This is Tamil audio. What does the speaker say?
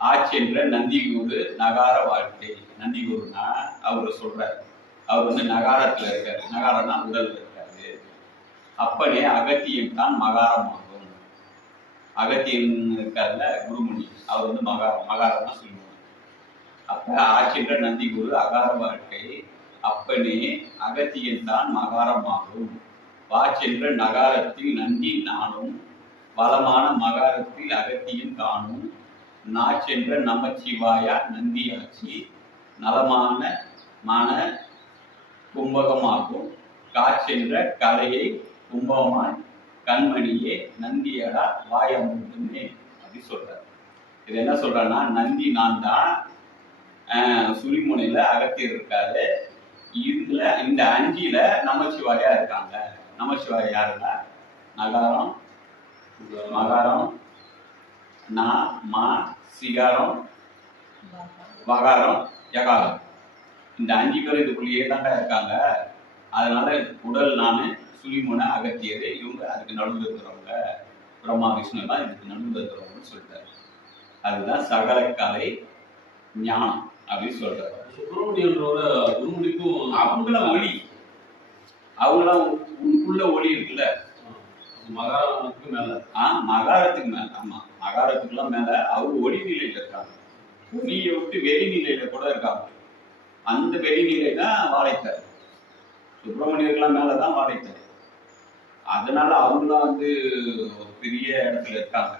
ஆட்சி என்ற நந்திகூரு நகார வாழ்க்கை. நந்திகூருனா அவர் சொல்றார். அவர் வந்து நகாரத்துல இருக்காரு. நகாரம்னா உடல்ல இருக்காரு. அப்பனே அகத்தியம் தான் மகாரமாகும். அகத்தியன் இருக்கார்ல குருமணி. அவர் வந்து மகாரம். மகாரம் தான் சொல்லுவாங்க அப்ப ஆட்சின்ற நந்திகுரு அகார வாழ்க்கை. அப்பனே அகத்தியன் தான் மகாரமாகும். வாச்சென்ற நகாரத்தில் நந்தி நானும் பலமான மகாரத்தில் அகத்தியன் காணும் நாச்சென்ற நமச்சிவாயா நந்தியாச்சி நலமான மன கும்பகமாகும். காச்சென்ற கலையை கும்பமாய் கண்மணியே நந்தியடா வாயமுதுமே அப்படி சொல்றாரு. இது என்ன சொல்றேன்னா நந்தி நான் தான் ஆஹ், சுழிமுனையில அகத்தியர் இருக்காரு இதுல இந்த அஞ்சில நமச்சிவாயா இருக்காங்க. நமச்சிவாயா யாருன்னா? நகாரம். மகாரம் நா மா சிகாரம் வகாரம் யகாரம் இந்த அஞ்சு பேர் இதுக்குள்ளேயே தாண்டா இருக்காங்க. அதனால உடல் நான் சுழிமுனை அகத்தியது. இவங்க அதுக்கு நடுவில் இருக்கிறவங்க. பிரம்மா விஷ்ணு எல்லாம் இதுக்கு நடுவில் இருக்கிறவங்கன்னு சொல்லிட்டாரு. அதுதான் சகல கலை ஞானம் அப்படின்னு சொல்றாரு. சுப்பிரமணியன்றவர குருமணிக்கும் அவங்கள ஒளி. அவங்களாம் உள்ள ஒளி இருக்குல்ல. மகாராஜனுக்கு மேல. ஆ மகாரத்துக்கு மேல. ஆமா மகாரத்துக்குலாம் மேல அவர் ஒளி நிலையில இருக்காங்க. ஒளியை விட்டு வெளி நிலையில கூட இருக்காங்க. அந்த வெளி நிலை தான் வாழைத்தார் சுப்பிரமணியர்கள்லாம் மேலதான் வாழைத்தார் அதனால அவங்களாம் வந்து ஒரு பெரிய இடத்துல இருக்காங்க.